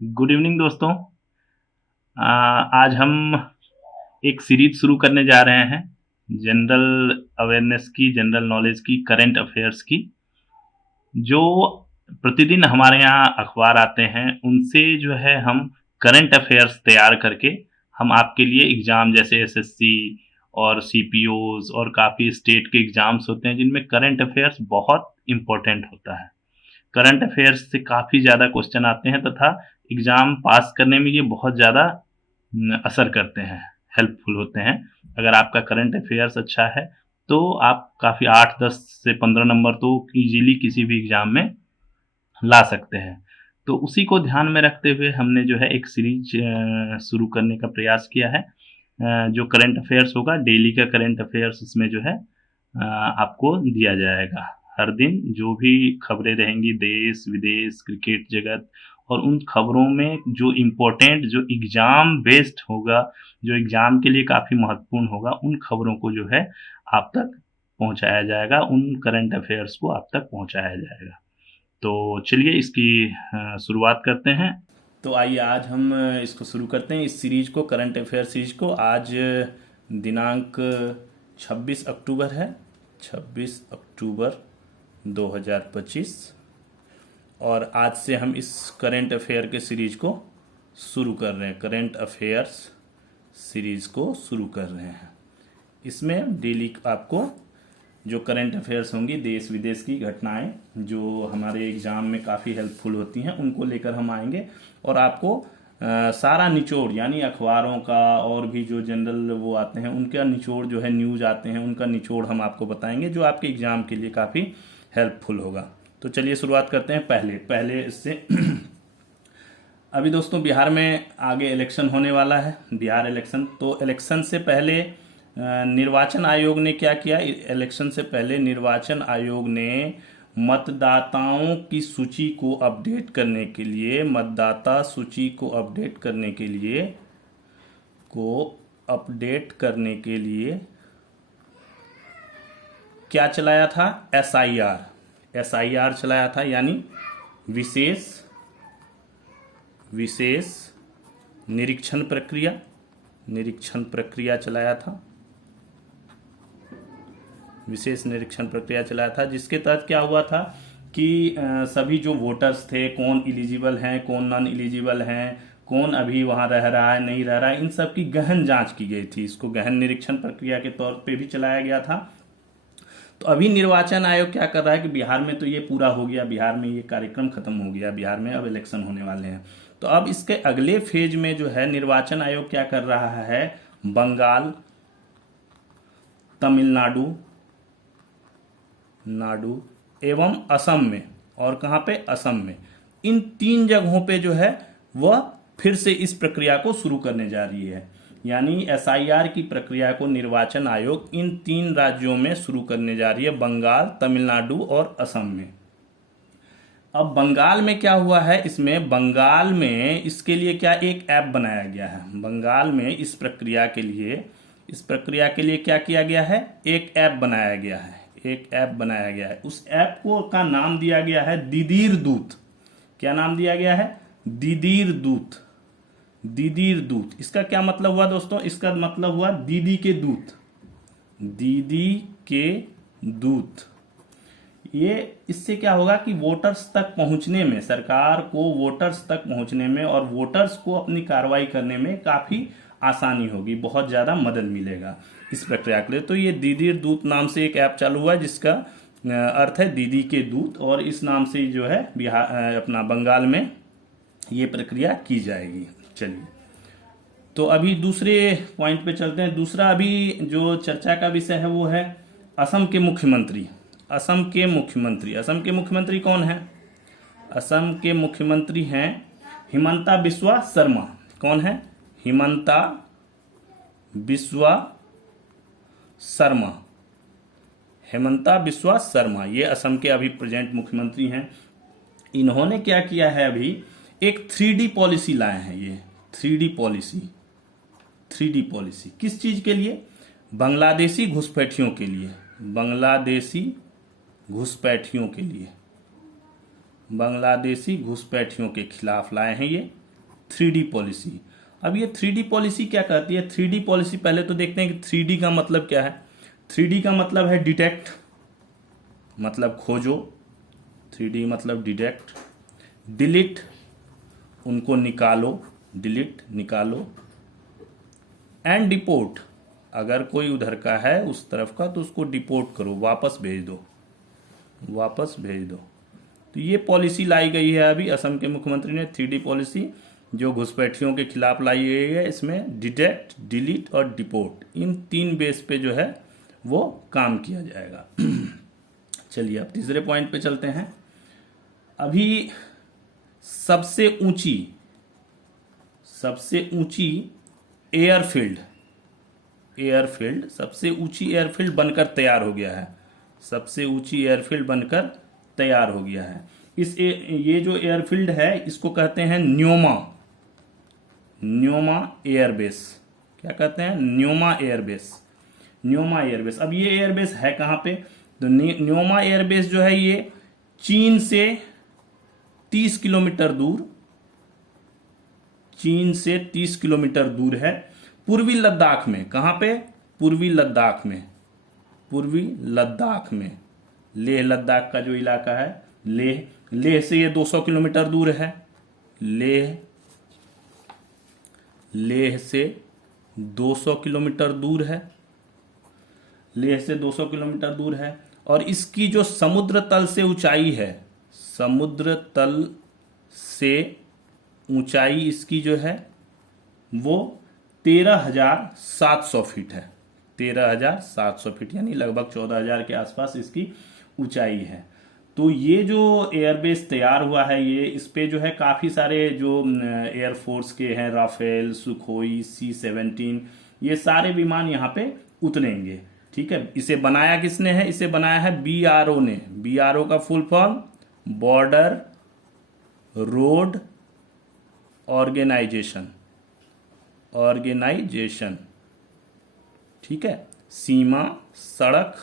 Good evening दोस्तों। आज हम एक सीरीज शुरू करने जा रहे हैं जनरल अवेयरनेस की, जनरल नॉलेज की, करंट अफेयर्स की। जो प्रतिदिन हमारे यहाँ अखबार आते हैं उनसे जो है हम करंट अफेयर्स तैयार करके हम आपके लिए एग्ज़ाम जैसे एसएससी और सीपीओज़ और काफ़ी स्टेट के एग्ज़ाम्स होते हैं जिनमें करंट अफेयर्स बहुत इम्पोर्टेंट होता है। करंट अफेयर्स से काफ़ी ज़्यादा क्वेश्चन आते हैं तथा एग्ज़ाम पास करने में ये बहुत ज़्यादा असर करते हैं, हेल्पफुल होते हैं। अगर आपका करंट अफेयर्स अच्छा है, तो आप काफ़ी 8, 10 से 15 नंबर तो ईज़िली किसी भी एग्ज़ाम में ला सकते हैं। तो उसी को ध्यान में रखते हुए हमने जो है एक सीरीज़ शुरू करने का प्रयास किया है। जो करंट अफेयर्स होगा, डेली का करंट अफेयर्स इसमें जो है आपको दिया जाएगा। हर दिन जो भी खबरें रहेंगी देश-विदेश, क्रिकेट जगत और उन खबरों में जो इम्पोर्टेंट जो एग्ज़ाम बेस्ड होगा, जो एग्ज़ाम के लिए काफ़ी महत्वपूर्ण होगा, उन खबरों को जो है आप तक पहुँचाया जाएगा, उन करंट अफेयर्स को आप तक पहुँचाया जाएगा। तो चलिए इसकी शुरुआत करते हैं। तो आइए आज हम इसको शुरू करते हैं, इस सीरीज को, करंट अफेयर सीरीज को। आज दिनांक 26 अक्टूबर है, 26 अक्टूबर 2025। और आज से हम इस करंट अफेयर के सीरीज को शुरू कर रहे हैं, करंट अफेयर्स सीरीज को शुरू कर रहे हैं। इसमें डेली आपको जो करंट अफेयर्स होंगी, देश विदेश की घटनाएं जो हमारे एग्जाम में काफ़ी हेल्पफुल होती हैं, उनको लेकर हम आएंगे और आपको सारा निचोड़, यानी अखबारों का और भी जो जनरल वो आते हैं उनका निचोड़ जो है, न्यूज़ आते हैं उनका निचोड़ हम आपको बताएंगे जो आपके एग्जाम के लिए काफ़ी हेल्पफुल होगा। तो चलिए शुरुआत करते हैं। पहले इससे अभी दोस्तों बिहार में आगे इलेक्शन होने वाला है, बिहार इलेक्शन। तो इलेक्शन से पहले निर्वाचन आयोग ने क्या किया, इलेक्शन से पहले निर्वाचन आयोग ने मतदाताओं की सूची को अपडेट करने के लिए, मतदाता सूची को अपडेट करने के लिए क्या चलाया था, एसआईआर चलाया था, यानी विशेष निरीक्षण प्रक्रिया चलाया था, विशेष निरीक्षण प्रक्रिया चलाया था। जिसके तहत क्या हुआ था कि सभी जो वोटर्स थे, कौन एलिजिबल हैं, कौन नॉन एलिजिबल हैं, कौन अभी वहां रह रहा है, नहीं रह रहा है, इन सब की गहन जांच की गई थी। इसको गहन निरीक्षण प्रक्रिया के तौर पे भी चलाया गया था। तो अभी निर्वाचन आयोग क्या कर रहा है कि बिहार में तो ये पूरा हो गया, बिहार में ये कार्यक्रम खत्म हो गया, बिहार में अब इलेक्शन होने वाले हैं। तो अब इसके अगले फेज में जो है निर्वाचन आयोग क्या कर रहा है, बंगाल, तमिलनाडु एवं असम में, और कहां पे, असम में, इन 3 जगहों पे जो है वह फिर से इस प्रक्रिया को शुरू करने जा रही है। यानी एसआईआर की प्रक्रिया को निर्वाचन आयोग इन 3 राज्यों में शुरू करने जा रही है, बंगाल, तमिलनाडु और असम में। अब बंगाल में क्या हुआ है, इसमें बंगाल में इसके लिए क्या एक ऐप बनाया गया है। बंगाल में इस प्रक्रिया के लिए क्या किया गया है, एक ऐप बनाया गया है, उस ऐप को का नाम दिया गया है दीदीर दूत। क्या नाम दिया गया है, दीदीर दूत। इसका क्या मतलब हुआ दोस्तों, इसका मतलब हुआ दीदी के दूत। ये इससे क्या होगा कि वोटर्स तक पहुंचने में, सरकार को वोटर्स तक पहुंचने में और वोटर्स को अपनी कार्रवाई करने में काफी आसानी होगी, बहुत ज्यादा मदद मिलेगा इस प्रक्रिया के लिए। तो ये दीदीर दूत नाम से एक ऐप चालू हुआ है जिसका अर्थ है दीदी के दूत, और इस नाम से जो है बिहार अपना बंगाल में ये प्रक्रिया की जाएगी। चलिए, तो अभी दूसरे पॉइंट पे चलते हैं। दूसरा अभी जो चर्चा का विषय है वो है असम के मुख्यमंत्री। असम के मुख्यमंत्री कौन है, असम के मुख्यमंत्री हैं हिमंता बिस्वा शर्मा। कौन है, हिमंता बिस्वा शर्मा, ये असम के अभी प्रेजेंट मुख्यमंत्री हैं। इन्होंने क्या किया है, अभी एक 3D पॉलिसी लाए हैं। ये 3D पॉलिसी किस चीज के लिए, बांग्लादेशी घुसपैठियों के खिलाफ लाए हैं ये 3D पॉलिसी। अब ये 3D पॉलिसी क्या कहती है? 3D पॉलिसी पहले तो देखते हैं कि 3D का मतलब क्या है। 3D का मतलब है डिटेक्ट, मतलब खोजो, 3D मतलब डिटेक्ट, डिलीट उनको निकालो, डिलीट निकालो, एंड डिपोर्ट अगर कोई उधर का है उस तरफ का तो उसको डिपोर्ट करो, वापस भेज दो, वापस भेज दो। तो ये पॉलिसी लाई गई है अभी असम के मुख्यमंत्री ने, 3D पॉलिसी जो घुसपैठियों के खिलाफ लाई गई है। इसमें डिटेक्ट, डिलीट और डिपोर्ट, इन 3 बेस पे जो है वो काम किया जाएगा। चलिए अब तीसरे पॉइंट पे चलते हैं। अभी सबसे ऊंची एयरफील्ड, सबसे ऊंची एयरफील्ड बनकर तैयार हो गया है, सबसे ऊंची एयरफील्ड बनकर तैयार हो गया है। ये जो एयरफील्ड है इसको कहते हैं न्योमा एयरबेस। क्या कहते हैं? न्योमा एयरबेस। अब ये एयरबेस है कहाँ पे? तो न्योमा एयरबेस जो है ये चीन से 30 किलोमीटर दूर, चीन से 30 किलोमीटर दूर है, पूर्वी लद्दाख में। कहां पे? पूर्वी लद्दाख में, लेह लद्दाख का जो इलाका है, लेह से ये 200 किलोमीटर दूर है। लेह से 200 किलोमीटर दूर है, लेह से 200 किलोमीटर दूर है। और इसकी जो समुद्र तल से ऊंचाई है, समुद्र तल से ऊंचाई इसकी जो है वो 13,700 फीट है। 13,700 फीट यानी लगभग 14,000 के आसपास इसकी ऊंचाई है। तो ये जो एयरबेस तैयार हुआ है, ये इस पे जो है काफ़ी सारे जो एयरफोर्स के हैं, राफेल, सुखोई, C-17, ये सारे विमान यहाँ पे उतरेंगे। ठीक है, इसे बनाया किसने है? इसे बनाया है BRO ने। BRO का full form border road organisation, ठीक है, सीमा सड़क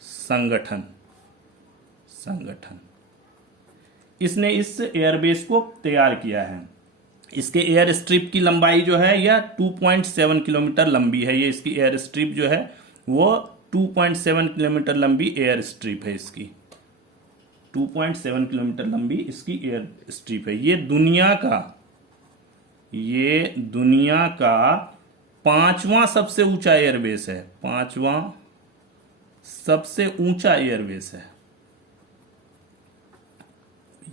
संगठन। इसने इस एयरबेस को तैयार किया है। इसके एयर स्ट्रिप की लंबाई जो है यह 2.7 किलोमीटर लंबी है। ये इसकी एयर स्ट्रिप जो है वो 2.7 किलोमीटर लंबी एयर स्ट्रिप है इसकी, 2.7 किलोमीटर लंबी इसकी एयर स्ट्रिप है। ये दुनिया का 5वां सबसे ऊंचा एयरबेस है, 5वां सबसे ऊंचा एयरबेस है।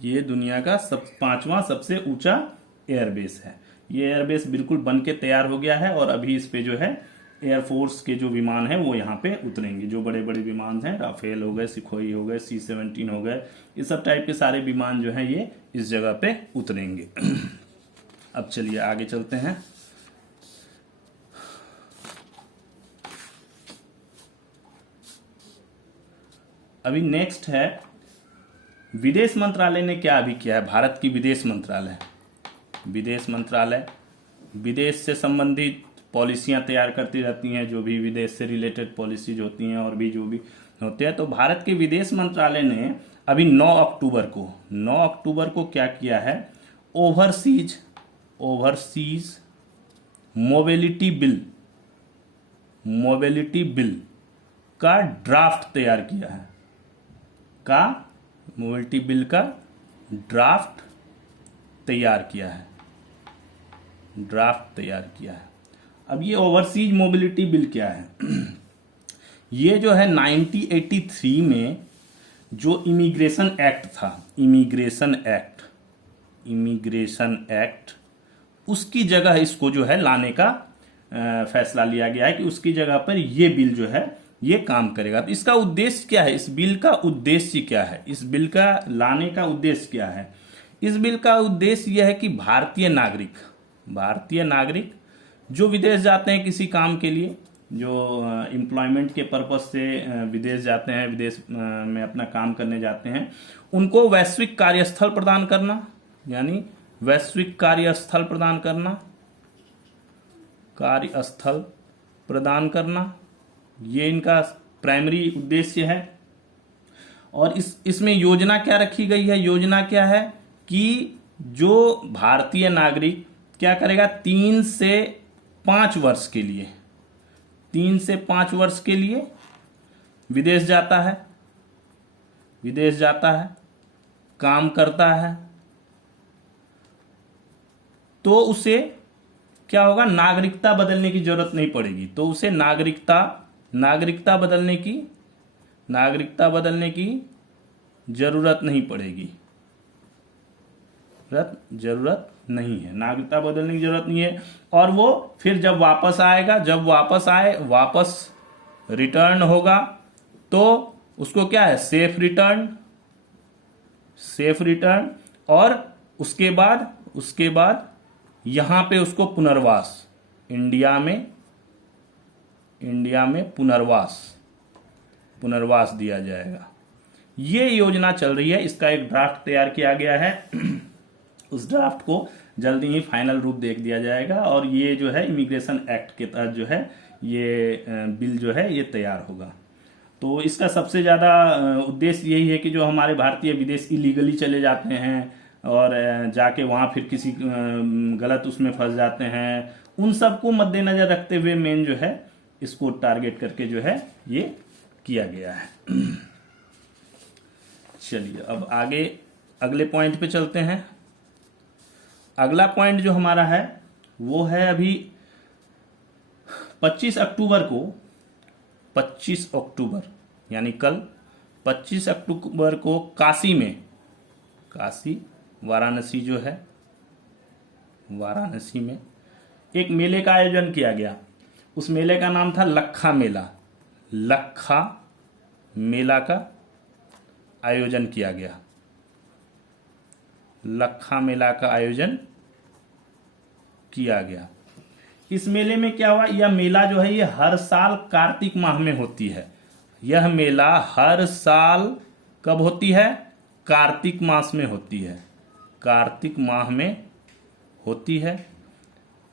ये दुनिया का 5वां सबसे ऊंचा एयरबेस है। ये एयरबेस बिल्कुल बन के तैयार हो गया है और अभी इस पे जो है एयरफोर्स के जो विमान है वो यहाँ पे उतरेंगे। जो बड़े बड़े विमान हैं, राफेल हो गए, सुखोई हो गए, C-17 हो गए, इस सब टाइप के सारे विमान जो हैं ये इस जगह पे उतरेंगे। अब चलिए आगे चलते हैं। अभी नेक्स्ट है विदेश मंत्रालय ने क्या अभी किया है। भारत की विदेश मंत्रालय विदेश से संबंधित पॉलिसियां तैयार करती रहती हैं, जो भी विदेश से रिलेटेड पॉलिसीज होती हैं और भी जो भी होते हैं। तो भारत के विदेश मंत्रालय ने अभी 9 अक्टूबर को क्या किया है? ओवरसीज मोबिलिटी बिल का ड्राफ्ट तैयार किया है, मोबिलिटी बिल का ड्राफ्ट तैयार किया है। अब ये ओवरसीज मोबिलिटी बिल क्या है? ये जो है 1983 में जो इमिग्रेशन एक्ट था, इमिग्रेशन एक्ट, उसकी जगह इसको जो है लाने का फैसला लिया गया है कि उसकी जगह पर ये बिल जो है ये काम करेगा। तो इसका उद्देश्य क्या है? इस बिल का उद्देश्य क्या है? इस बिल का लाने का उद्देश्य क्या है? इस बिल का उद्देश्य यह है कि भारतीय नागरिक जो विदेश जाते हैं किसी काम के लिए, जो एम्प्लॉयमेंट के पर्पज से विदेश जाते हैं, विदेश में अपना काम करने जाते हैं, उनको वैश्विक कार्यस्थल प्रदान करना, यानी वैश्विक कार्यस्थल प्रदान करना, ये इनका प्राइमरी उद्देश्य है। और इसमें योजना क्या रखी गई है? योजना क्या है कि जो भारतीय नागरिक क्या करेगा 3 से 5 वर्ष के लिए, 3 से 5 वर्ष के लिए विदेश जाता है, विदेश जाता है, काम करता है, तो उसे क्या होगा, नागरिकता बदलने की जरूरत नहीं पड़ेगी। तो उसे नागरिकता बदलने की जरूरत नहीं पड़ेगी, जरूरत नहीं है, नागरिकता बदलने की जरूरत नहीं है। और वो फिर जब वापस आएगा, वापस रिटर्न होगा, तो उसको क्या है, सेफ रिटर्न। और उसके बाद यहां पे उसको पुनर्वास, इंडिया में पुनर्वास दिया जाएगा। ये योजना चल रही है, इसका एक ड्राफ्ट तैयार किया गया है। उस ड्राफ्ट को जल्दी ही फाइनल रूप दे दिया जाएगा और ये जो है इमिग्रेशन एक्ट के तहत जो है ये बिल जो है ये तैयार होगा। तो इसका सबसे ज़्यादा उद्देश्य यही है कि जो हमारे भारतीय विदेश इलीगली चले जाते हैं और जाके वहाँ फिर किसी गलत उसमें फंस जाते हैं, उन सबको मद्देनजर रखते हुए मेन जो है इसको टारगेट करके जो है ये किया गया है। चलिए अब आगे अगले पॉइंट पे चलते हैं। अगला पॉइंट जो हमारा है वो है अभी 25 अक्टूबर यानी कल 25 अक्टूबर को वाराणसी जो है, वाराणसी में एक मेले का आयोजन किया गया। उस मेले का नाम था लक्खा मेला का आयोजन किया गया। लक्खा मेला का आयोजन किया गया। इस मेले में क्या हुआ, यह मेला जो है ये हर साल कार्तिक माह में होती है। यह मेला हर साल कब होती है, कार्तिक मास में होती है, कार्तिक माह में होती है।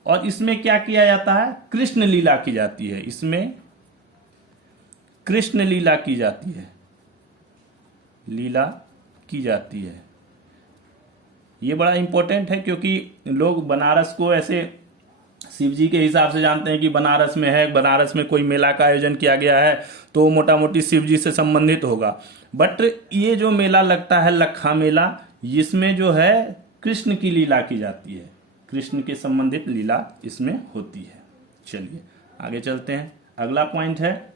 और इसमें क्या किया जाता है, कृष्ण लीला की जाती है। इसमें कृष्ण लीला की जाती है। ये बड़ा इंपॉर्टेंट है क्योंकि लोग बनारस को ऐसे शिव जी के हिसाब से जानते हैं कि बनारस में है, बनारस में कोई मेला का आयोजन किया गया है तो मोटा मोटी शिव जी से संबंधित होगा। बट ये जो मेला लगता है लक्खा मेला, इसमें जो है कृष्ण की लीला की जाती है, कृष्ण के संबंधित लीला इसमें होती है। चलिए आगे चलते हैं। अगला पॉइंट है,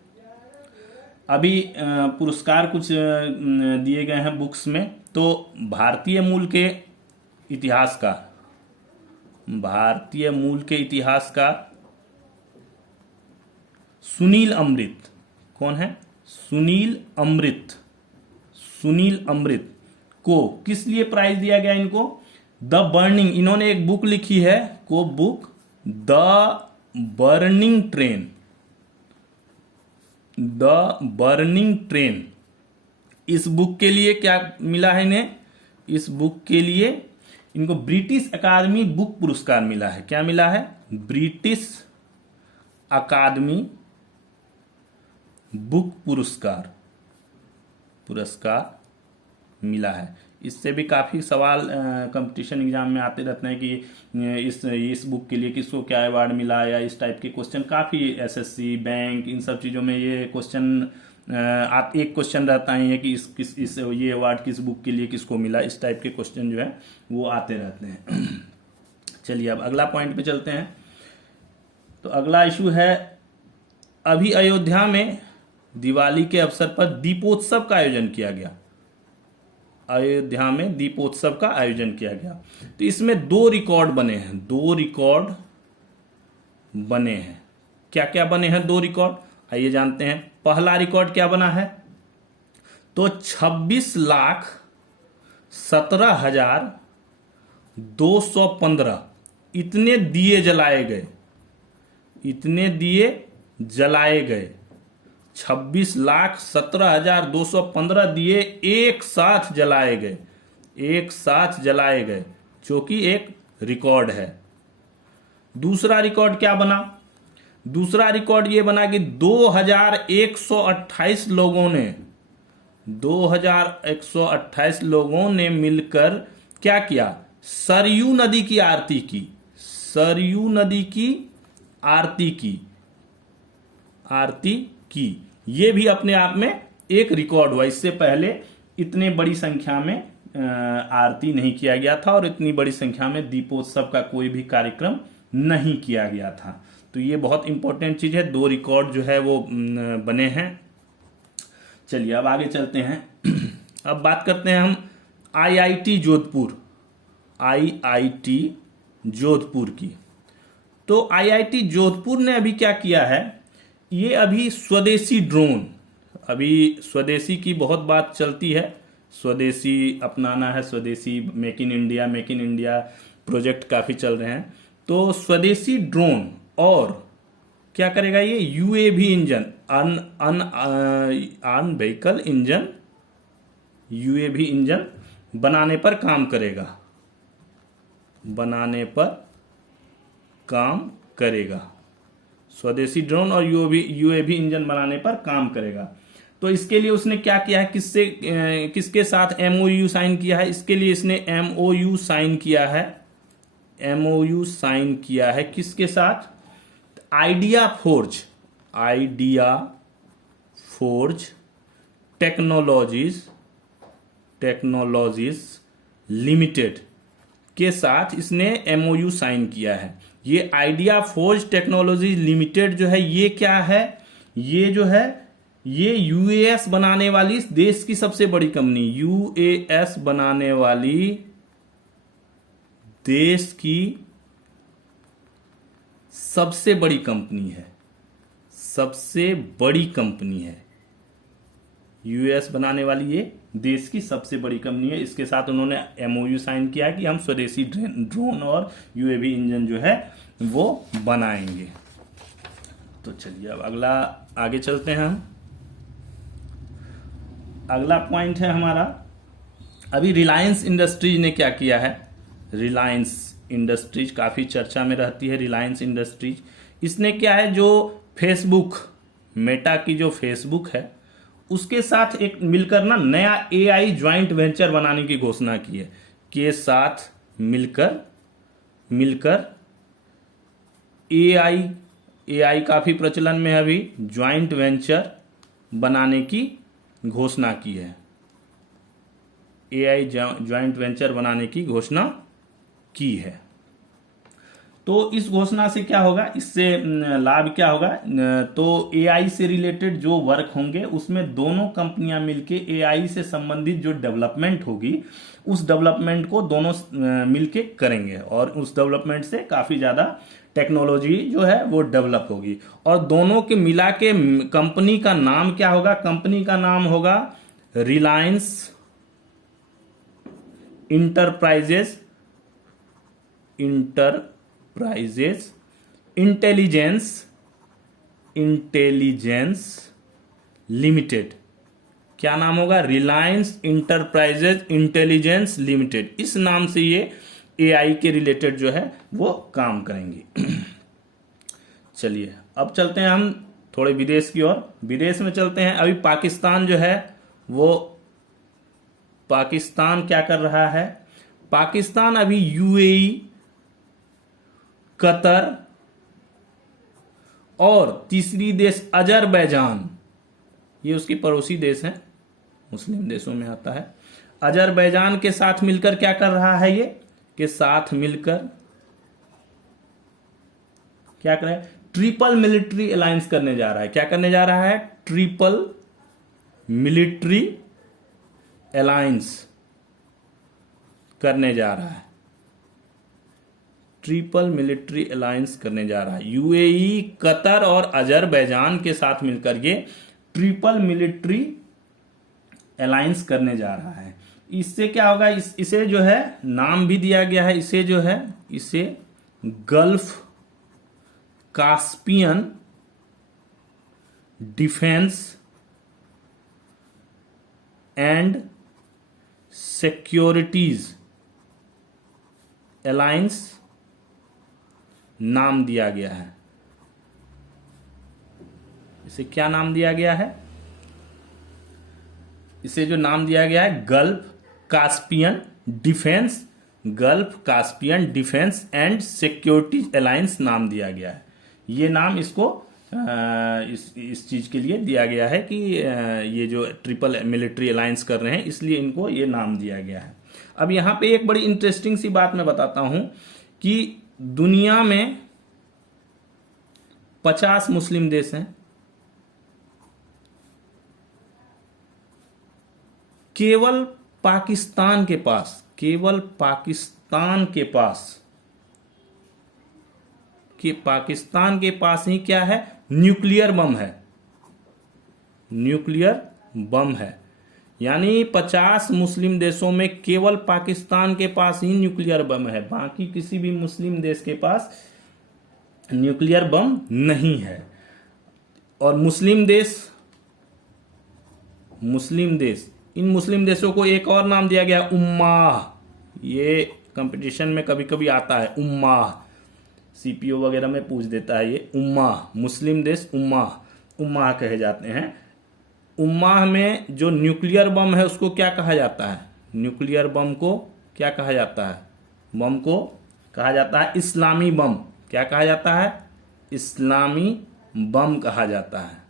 अभी पुरस्कार कुछ दिए गए हैं बुक्स में। तो भारतीय मूल के इतिहासकार सुनील अमृत, कौन है, सुनील अमृत को किस लिए प्राइज दिया गया इनको, द बर्निंग, इन्होंने एक बुक लिखी है को बुक द बर्निंग ट्रेन। इस बुक के लिए क्या मिला है इन्हें, इस बुक के लिए इनको ब्रिटिश अकादमी बुक पुरस्कार मिला है। क्या मिला है, ब्रिटिश अकादमी बुक पुरस्कार मिला है। इससे भी काफ़ी सवाल कंपटीशन एग्जाम में आते रहते हैं कि इस बुक के लिए किसको क्या अवार्ड मिला, या इस टाइप के क्वेश्चन काफ़ी एसएससी बैंक इन सब चीज़ों में ये क्वेश्चन एक क्वेश्चन रहता है कि ये अवार्ड किस बुक के लिए किसको मिला, इस टाइप के क्वेश्चन जो है वो आते रहते हैं। चलिए अब अगला पॉइंट पे चलते हैं। तो अगला इशू है, अभी अयोध्या में दिवाली के अवसर पर दीपोत्सव का आयोजन किया गया। अयोध्या में दीपोत्सव का आयोजन किया गया। तो इसमें 2 रिकॉर्ड बने हैं। क्या क्या बने हैं 2 रिकॉर्ड, आइए जानते हैं। पहला रिकॉर्ड क्या बना है, तो 26,17,215 इतने दिए जलाए गए। 26,17,215 दिए एक साथ जलाए गए, जो कि एक रिकॉर्ड है। दूसरा रिकॉर्ड क्या बना, दूसरा रिकॉर्ड ये बना कि 2,128 लोगों ने मिलकर क्या किया, सरयू नदी की आरती की, सरयू नदी की आरती की, आरती की, ये भी अपने आप में एक रिकॉर्ड हुआ। इससे पहले इतने बड़ी संख्या में आरती नहीं किया गया था और इतनी बड़ी संख्या में दीपोत्सव का कोई भी कार्यक्रम नहीं किया गया था। तो ये बहुत इंपॉर्टेंट चीज है, 2 रिकॉर्ड जो है वो बने हैं। चलिए अब आगे चलते हैं। अब बात करते हैं हम आईआईटी जोधपुर, आईआईटी जोधपुर की। तो आईआईटी जोधपुर ने अभी क्या किया है, ये अभी स्वदेशी ड्रोन, अभी स्वदेशी की बहुत बात चलती है, स्वदेशी अपनाना है, स्वदेशी मेक इन इंडिया प्रोजेक्ट काफी चल रहे हैं। तो स्वदेशी ड्रोन और क्या करेगा ये, यूएवी इंजन, अन व्हीकल इंजन, यूएवी इंजन बनाने पर काम करेगा, बनाने पर काम करेगा। स्वदेशी ड्रोन और यूएवी इंजन बनाने पर काम करेगा। तो इसके लिए उसने क्या किया है, किसके साथ एमओयू साइन किया है, इसके लिए इसने एमओयू साइन किया है, एमओयू साइन किया है किसके साथ, idea forge, idea forge technologies limited के साथ इसने एमओयू साइन किया है। ये आइडिया फोर्ज टेक्नोलॉजी लिमिटेड जो है ये क्या है, ये जो है ये यूएस बनाने वाली देश की सबसे बड़ी कंपनी, यूएस बनाने वाली देश की सबसे बड़ी कंपनी है, सबसे बड़ी कंपनी है, यूएस बनाने वाली ये देश की सबसे बड़ी कंपनी है। इसके साथ उन्होंने एमओयू साइन किया कि हम स्वदेशी ड्रोन और यूएवी इंजन जो है वो बनाएंगे। तो चलिए अब अगला आगे चलते हैं हम। अगला पॉइंट है हमारा, अभी रिलायंस इंडस्ट्रीज ने क्या किया है, रिलायंस इंडस्ट्रीज काफी चर्चा में रहती है, रिलायंस इंडस्ट्रीज इसने क्या है, जो फेसबुक, मेटा की जो फेसबुक है उसके साथ एक मिलकर ना नया एआई ज्वाइंट वेंचर बनाने की घोषणा की है, के साथ मिलकर एआई काफी प्रचलन में है, अभी ज्वाइंट वेंचर बनाने की घोषणा की है, एआई ज्वाइंट वेंचर बनाने की घोषणा की है। तो इस घोषणा से क्या होगा, इससे लाभ क्या होगा, तो एआई से रिलेटेड जो वर्क होंगे उसमें दोनों कंपनियां मिलके एआई से संबंधित जो डेवलपमेंट होगी उस डेवलपमेंट को दोनों मिलके करेंगे और उस डेवलपमेंट से काफी ज्यादा टेक्नोलॉजी जो है वो डेवलप होगी। और दोनों के मिला के कंपनी का नाम क्या होगा, कंपनी का नाम होगा रिलायंस इंटरप्राइजेस इंटेलिजेंस लिमिटेड। क्या नाम होगा, रिलायंस इंटरप्राइजेज इंटेलिजेंस लिमिटेड। इस नाम से ये एआई के रिलेटेड जो है वो काम करेंगे। चलिए अब चलते हैं हम थोड़े विदेश की ओर, विदेश में चलते हैं। अभी पाकिस्तान जो है वो, पाकिस्तान क्या कर रहा है, पाकिस्तान अभी यूएई, कतर और तीसरी देश अजरबैजान, ये उसके पड़ोसी देश हैं, मुस्लिम देशों में आता है। अजरबैजान के साथ मिलकर क्या कर रहा है, ये के साथ मिलकर क्या कर रहा है, ट्रिपल मिलिट्री अलायंस करने जा रहा है। क्या करने जा रहा है, ट्रिपल मिलिट्री अलायंस करने जा रहा है, ट्रिपल मिलिट्री अलायंस करने जा रहा है। यूएई, कतर और अजरबैजान के साथ मिलकर ये ट्रिपल मिलिट्री अलायंस करने जा रहा है। इससे क्या होगा, इसे जो है नाम भी दिया गया है, इसे जो है इसे gulf Caspian defence and securities alliance नाम दिया गया है। इसे क्या नाम दिया गया है, इसे जो नाम दिया गया है gulf Caspian defence gulf Caspian defence and security alliance नाम दिया गया है। ये नाम इसको इस चीज के लिए दिया गया है कि ये जो ट्रिपल मिलिट्री अलायंस कर रहे हैं, इसलिए इनको ये नाम दिया गया है। अब यहां पे एक बड़ी इंटरेस्टिंग सी बात मैं बताता हूं कि दुनिया में 50 मुस्लिम देश हैं, केवल पाकिस्तान के पास पाकिस्तान के पास ही क्या है, न्यूक्लियर बम है। यानी 50 मुस्लिम देशों में केवल पाकिस्तान के पास ही न्यूक्लियर बम है, बाकी किसी भी मुस्लिम देश के पास न्यूक्लियर बम नहीं है। और मुस्लिम देश इन मुस्लिम देशों को एक और नाम दिया गया, उम्माह। ये कंपटीशन में कभी कभी आता है, उम्माह, सीपीओ वगैरह में पूछ देता है ये, उम्माह, मुस्लिम देश उम्माह कहे जाते हैं। उम्माह में जो न्यूक्लियर बम है उसको क्या कहा जाता है, न्यूक्लियर बम को क्या कहा जाता है, बम को कहा जाता है इस्लामी बम। क्या कहा जाता है, इस्लामी बम कहा जाता है।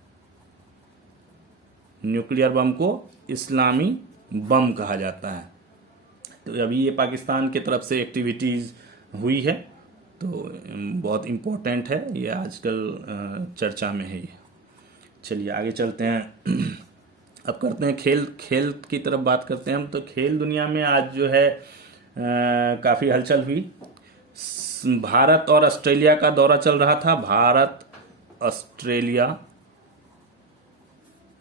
न्यूक्लियर बम को इस्लामी बम कहा जाता है। तो अभी ये पाकिस्तान की तरफ से एक्टिविटीज हुई है, तो बहुत इम्पोर्टेंट है ये, आजकल चर्चा में है ये। चलिए आगे चलते हैं। अब करते हैं खेल की तरफ बात करते हैं हम। तो खेल दुनिया में आज जो है काफ़ी हलचल हुई। भारत और ऑस्ट्रेलिया का दौरा चल रहा था।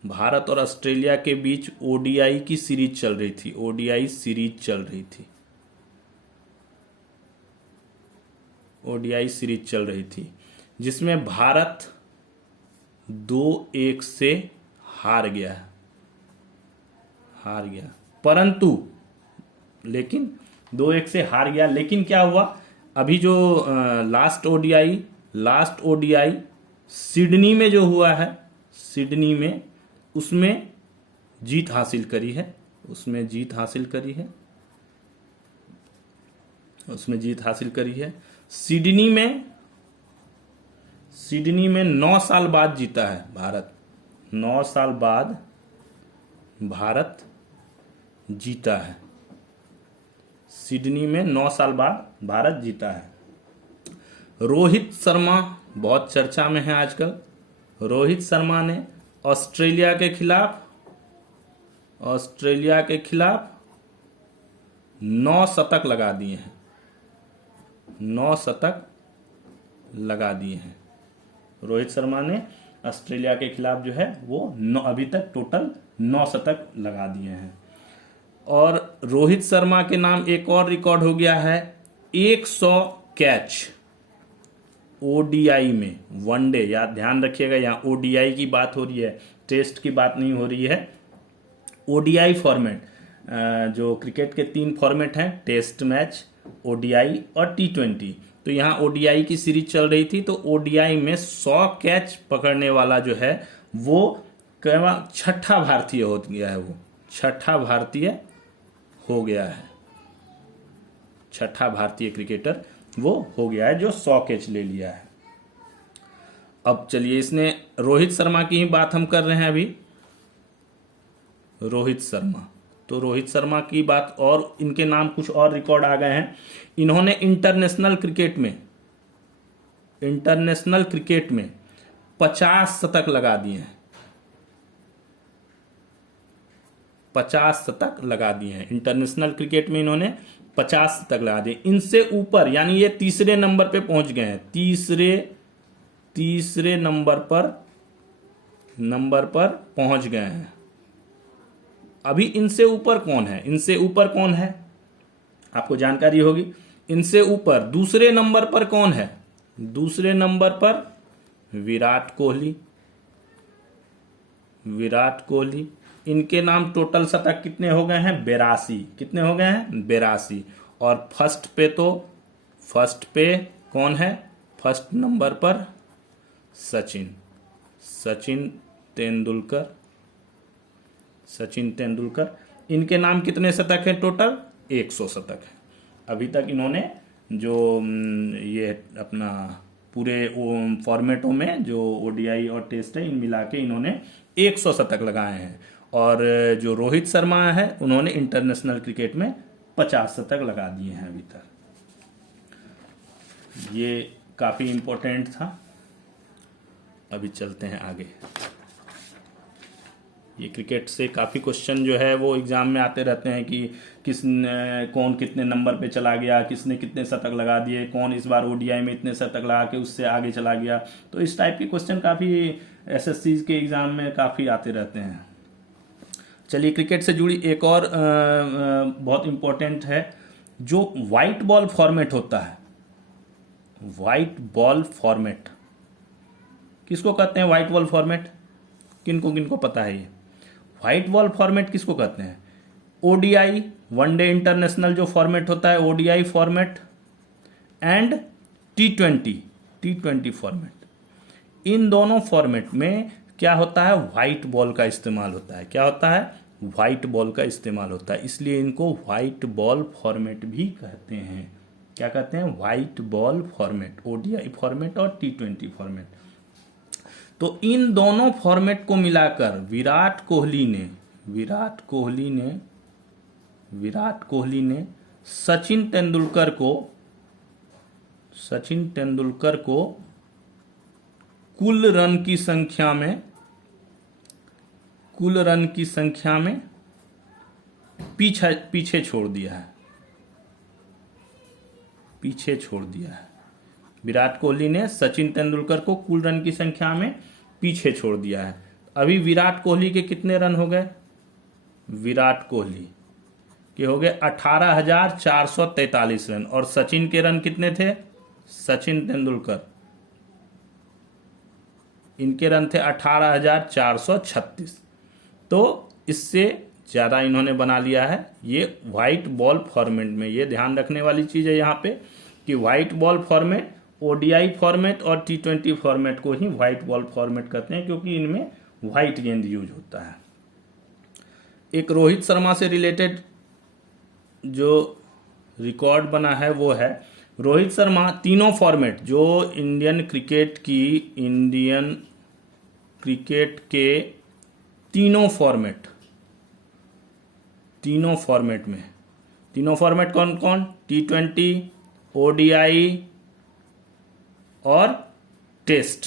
भारत और ऑस्ट्रेलिया के बीच ओडीआई की सीरीज चल रही थी। ओडीआई सीरीज चल रही थी जिसमें भारत 2-1 से हार गया। परंतु लेकिन 2-1 से हार गया, लेकिन क्या हुआ, अभी जो लास्ट ओडीआई सिडनी में जो हुआ है, सिडनी में उसमें जीत हासिल करी है। सिडनी में 9 साल बाद जीता है भारत। 9 साल बाद भारत जीता है। सिडनी में 9 साल बाद भारत जीता है। रोहित शर्मा बहुत चर्चा में है आजकल। रोहित शर्मा ने ऑस्ट्रेलिया के खिलाफ 9 शतक लगा दिए हैं। 9 शतक लगा दिए हैं रोहित शर्मा ने ऑस्ट्रेलिया के खिलाफ जो है वो अभी तक टोटल 9 शतक लगा दिए हैं। और रोहित शर्मा के नाम एक और रिकॉर्ड हो गया है, 100 कैच ओडीआई में, वनडे, याद ध्यान रखिएगा, यहाँ ओडीआई की बात हो रही है, टेस्ट की बात नहीं हो रही है। ओडीआई फॉर्मेट, जो क्रिकेट के 3 फॉर्मेट हैं, टेस्ट मैच, ओडीआई और टी20। तो यहाँ ओडीआई की सीरीज चल रही थी, तो ओडीआई में 100 कैच पकड़ने वाला जो है वो छठा भारतीय हो गया है। वो छठा भारतीय हो गया है, छठा भारतीय क्रिकेटर वो हो गया है जो 100 कैच ले लिया है। अब चलिए, इसने रोहित शर्मा की ही बात हम कर रहे हैं अभी। रोहित शर्मा, तो रोहित शर्मा की बात, और इनके नाम कुछ और रिकॉर्ड आ गए हैं। इन्होंने इंटरनेशनल क्रिकेट में 50 शतक लगा दिए हैं। 50 शतक लगा दिए हैं इंटरनेशनल क्रिकेट में, इन्होंने 50 शतक लगा दिए। इनसे ऊपर, यानी ये तीसरे नंबर पे पहुंच गए हैं। तीसरे नंबर पर पहुंच गए हैं। अभी इनसे ऊपर कौन है, आपको जानकारी होगी। इनसे ऊपर दूसरे नंबर पर कौन है? दूसरे नंबर पर विराट कोहली। इनके नाम टोटल शतक कितने हो गए हैं? 82। कितने हो गए हैं? 82। और फर्स्ट पे कौन है? फर्स्ट नंबर पर सचिन तेंदुलकर। इनके नाम कितने शतक हैं? टोटल 100 शतक है। अभी तक इन्होंने जो ये अपना पूरे फॉर्मेटों में जो ओडीआई और टेस्ट है इन मिला के इन्होंने 100 शतक लगाए हैं। और जो रोहित शर्मा है उन्होंने इंटरनेशनल क्रिकेट में 50 शतक लगा दिए हैं अभी तक। ये काफ़ी इम्पोर्टेंट था। अभी चलते हैं आगे। ये क्रिकेट से काफ़ी क्वेश्चन जो है वो एग्ज़ाम में आते रहते हैं कि कौन कितने नंबर पे चला गया, किसने कितने शतक लगा दिए, कौन इस बार ओडीआई में इतने शतक लगा के उससे आगे चला गया। तो इस टाइप के क्वेश्चन काफ़ी एसएससी के एग्ज़ाम में काफ़ी आते रहते हैं। चलिए, क्रिकेट से जुड़ी एक और बहुत इम्पोर्टेंट है, जो वाइट बॉल फॉर्मेट होता है। वाइट बॉल फॉर्मेट किसको कहते हैं? वाइट बॉल फॉर्मेट किनको किनको पता है? ये वाइट बॉल फॉर्मेट किसको कहते हैं? ओडीआई वनडे इंटरनेशनल जो फॉर्मेट होता है, ओडीआई फॉर्मेट, एंड टी20 फॉर्मेट। इन दोनों फॉर्मेट में क्या होता है? व्हाइट बॉल का इस्तेमाल होता है। क्या होता है? व्हाइट बॉल का इस्तेमाल होता है, इसलिए इनको व्हाइट बॉल फॉर्मेट भी कहते हैं। क्या कहते हैं? White ball format, ODI format और टी20 फॉर्मेट। तो इन दोनों फॉर्मेट को मिलाकर विराट कोहली ने सचिन तेंदुलकर को कुल रन की संख्या में पीछे छोड़ दिया है। विराट कोहली ने सचिन तेंदुलकर को कुल रन की संख्या में पीछे छोड़ दिया है। अभी विराट कोहली के कितने रन हो गए? विराट कोहली के हो गए 18,443 रन। और सचिन के रन कितने थे? सचिन तेंदुलकर, इनके रन थे 18,436। तो इससे ज़्यादा इन्होंने बना लिया है। ये व्हाइट बॉल फॉर्मेट में, ये ध्यान रखने वाली चीज़ है यहाँ पे कि white ball format, ODI format और टी20 फॉर्मेट को ही व्हाइट बॉल फॉर्मेट कहते हैं, क्योंकि इनमें व्हाइट गेंद यूज होता है। एक रोहित शर्मा से रिलेटेड जो रिकॉर्ड बना है वो है, रोहित शर्मा तीनों फॉर्मेट जो इंडियन क्रिकेट के तीनों फॉर्मेट कौन कौन? टी20, ओडीआई और टेस्ट।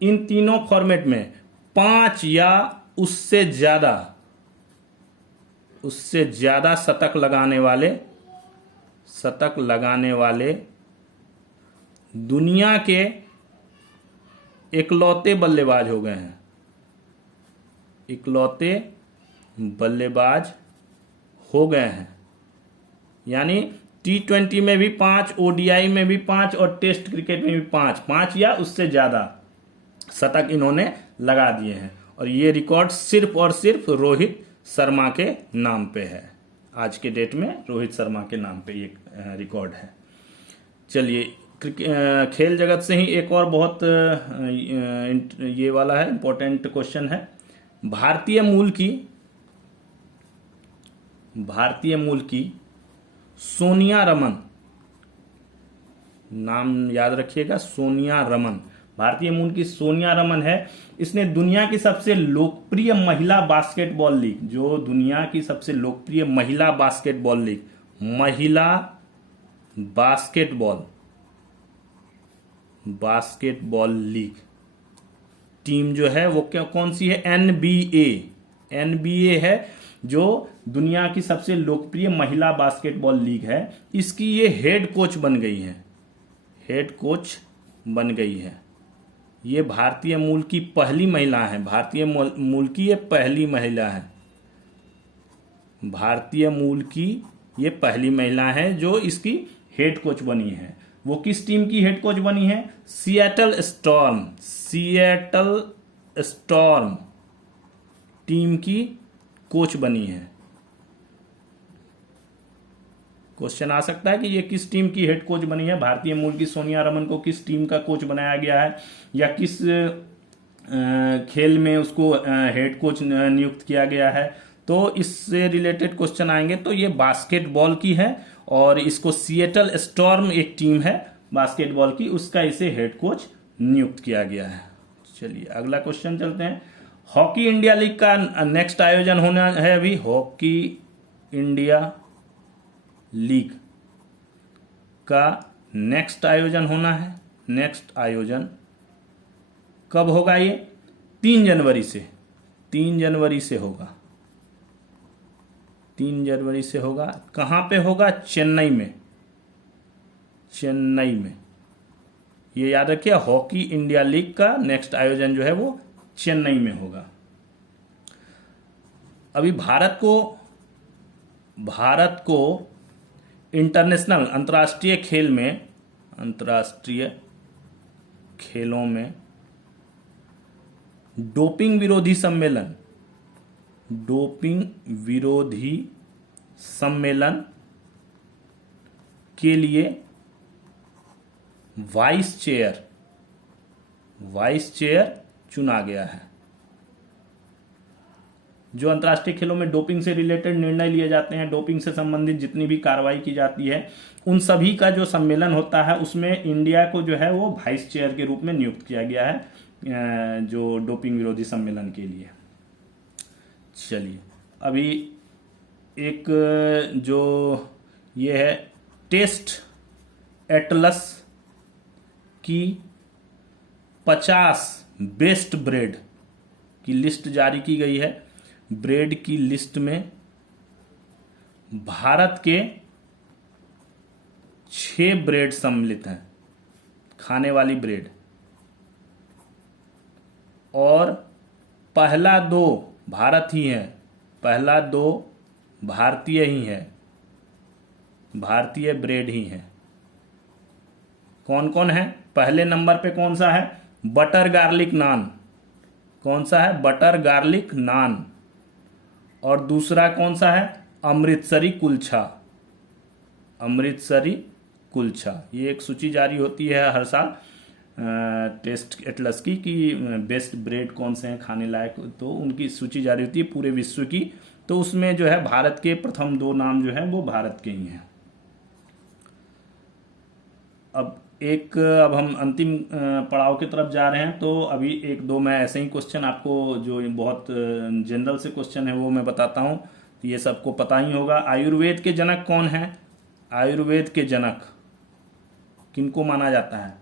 इन तीनों फॉर्मेट में 5 या उससे ज्यादा शतक लगाने वाले दुनिया के इकलौते बल्लेबाज हो गए हैं। यानी टी20 में भी 5, ओडीआई में भी 5 और टेस्ट क्रिकेट में भी 5 या उससे ज्यादा शतक इन्होंने लगा दिए हैं। और ये रिकॉर्ड सिर्फ और सिर्फ रोहित शर्मा के नाम पे है। आज के डेट में रोहित शर्मा के नाम पे ये रिकॉर्ड है। चलिए, खेल जगत से ही एक और बहुत ये वाला है, इंपॉर्टेंट क्वेश्चन है। भारतीय मूल की सोनिया रमन, नाम याद रखिएगा, सोनिया रमन, भारतीय मूल की सोनिया रमन है। इसने दुनिया की सबसे लोकप्रिय महिला बास्केटबॉल लीग, जो दुनिया की सबसे लोकप्रिय महिला बास्केटबॉल लीग टीम जो है वो कौन सी है? एनबीए है, जो दुनिया की सबसे लोकप्रिय महिला बास्केटबॉल लीग है। इसकी ये हेड कोच बन गई है। ये भारतीय मूल की पहली महिला है। भारतीय मूल की ये पहली महिला है जो इसकी हेड कोच बनी है। वो किस टीम की हेड कोच बनी है? सिएटल स्टॉर्म टीम की कोच बनी है। क्वेश्चन आ सकता है कि ये किस टीम की हेड कोच बनी है। भारतीय मूल की सोनिया रमन को किस टीम का कोच बनाया गया है, या किस खेल में उसको हेड कोच नियुक्त किया गया है। तो इससे रिलेटेड क्वेश्चन आएंगे। तो ये बास्केटबॉल की है और इसको सिएटल स्टॉर्म एक टीम है बास्केटबॉल की, उसका इसे हेड कोच नियुक्त किया गया है। चलिए अगला क्वेश्चन चलते हैं। हॉकी इंडिया लीग का नेक्स्ट आयोजन होना है अभी। हॉकी इंडिया लीग का नेक्स्ट आयोजन होना है। नेक्स्ट आयोजन कब होगा? ये 3 जनवरी से, 3 जनवरी से होगा। 3 जनवरी से होगा। कहाँ पे होगा? चेन्नई में। चेन्नई में, ये याद रखिए, हॉकी इंडिया लीग का नेक्स्ट आयोजन जो है वो चेन्नई में होगा। अभी भारत को इंटरनेशनल अंतर्राष्ट्रीय खेलों में डोपिंग विरोधी सम्मेलन के लिए वाइस चेयर चुना गया है। जो अंतर्राष्ट्रीय खेलों में डोपिंग से रिलेटेड निर्णय लिए जाते हैं, डोपिंग से संबंधित जितनी भी कार्रवाई की जाती है, उन सभी का जो सम्मेलन होता है उसमें इंडिया को जो है वो वाइस चेयर के रूप में नियुक्त किया गया है, जो डोपिंग विरोधी सम्मेलन के लिए। चलिए अभी एक जो ये है टेस्ट एटलस की 50 बेस्ट ब्रेड की लिस्ट जारी की गई है। ब्रेड की लिस्ट में भारत के 6 ब्रेड सम्मिलित हैं, खाने वाली ब्रेड, और पहला 2 भारत ही है, पहला 2 भारतीय ही है, भारतीय ब्रेड ही है। कौन कौन है? पहले नंबर पे कौन सा है? बटर गार्लिक नान। कौन सा है? बटर गार्लिक नान। और दूसरा कौन सा है? अमृतसरी कुलचा। अमृतसरी कुलचा। ये एक सूची जारी होती है हर साल टेस्ट एटलस की कि बेस्ट ब्रेड कौन से हैं खाने लायक, तो उनकी सूची जारी होती है पूरे विश्व की। तो उसमें जो है भारत के प्रथम 2 नाम जो है वो भारत के ही हैं। अब हम अंतिम पड़ाव की तरफ जा रहे हैं। तो अभी 1-2 मैं ऐसे ही क्वेश्चन आपको, जो बहुत जनरल से क्वेश्चन है वो मैं बताता हूँ, ये सबको पता ही होगा। आयुर्वेद के जनक कौन है? आयुर्वेद के जनक किनको माना जाता है?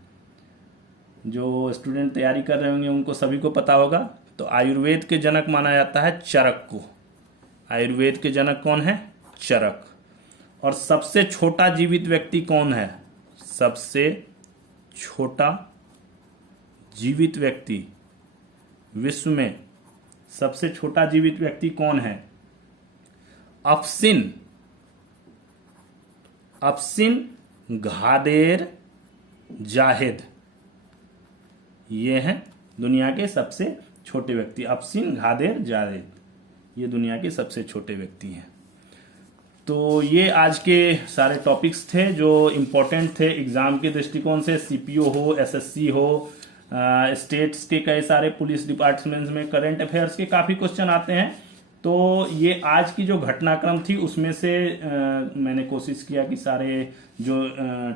जो स्टूडेंट तैयारी कर रहे होंगे उनको सभी को पता होगा। तो आयुर्वेद के जनक माना जाता है चरक को। आयुर्वेद के जनक कौन है? चरक। और सबसे छोटा जीवित व्यक्ति कौन है? सबसे छोटा जीवित व्यक्ति, विश्व में सबसे छोटा जीवित व्यक्ति कौन है? अफसिन घादेर जाहिद। ये हैं दुनिया के सबसे छोटे व्यक्ति, अफसिन घादेर जाहिद, ये दुनिया के सबसे छोटे व्यक्ति हैं। तो ये आज के सारे टॉपिक्स थे जो इम्पोर्टेंट थे एग्ज़ाम के दृष्टिकोण से। सीपीओ हो, एसएससी हो, स्टेट्स के कई सारे पुलिस डिपार्टमेंट्स में करंट अफेयर्स के काफ़ी क्वेश्चन आते हैं। तो ये आज की जो घटनाक्रम थी उसमें से मैंने कोशिश किया कि सारे जो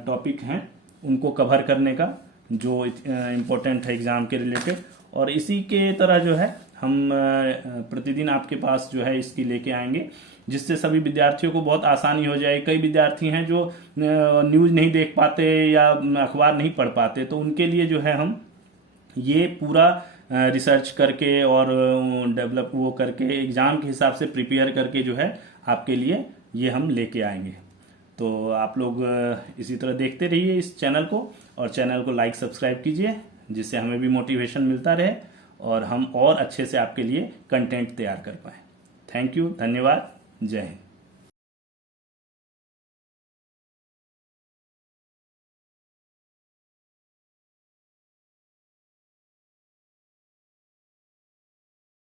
टॉपिक हैं उनको कवर करने का, जो इम्पोर्टेंट है एग्ज़ाम के रिलेटेड। और इसी के तरह जो है हम प्रतिदिन आपके पास जो है इसकी लेके आएंगे, जिससे सभी विद्यार्थियों को बहुत आसानी हो जाए। कई विद्यार्थी हैं जो न्यूज़ नहीं देख पाते या अखबार नहीं पढ़ पाते, तो उनके लिए जो है हम ये पूरा रिसर्च करके और डेवलप वो करके एग्ज़ाम के हिसाब से प्रिपेयर करके जो है आपके लिए ये हम लेके आएंगे। तो आप लोग इसी तरह देखते रहिए इस चैनल को, और चैनल को लाइक सब्सक्राइब कीजिए, जिससे हमें भी मोटिवेशन मिलता रहे और हम और अच्छे से आपके लिए कंटेंट तैयार कर पाएँ। थैंक यू, धन्यवाद, जय हिंद।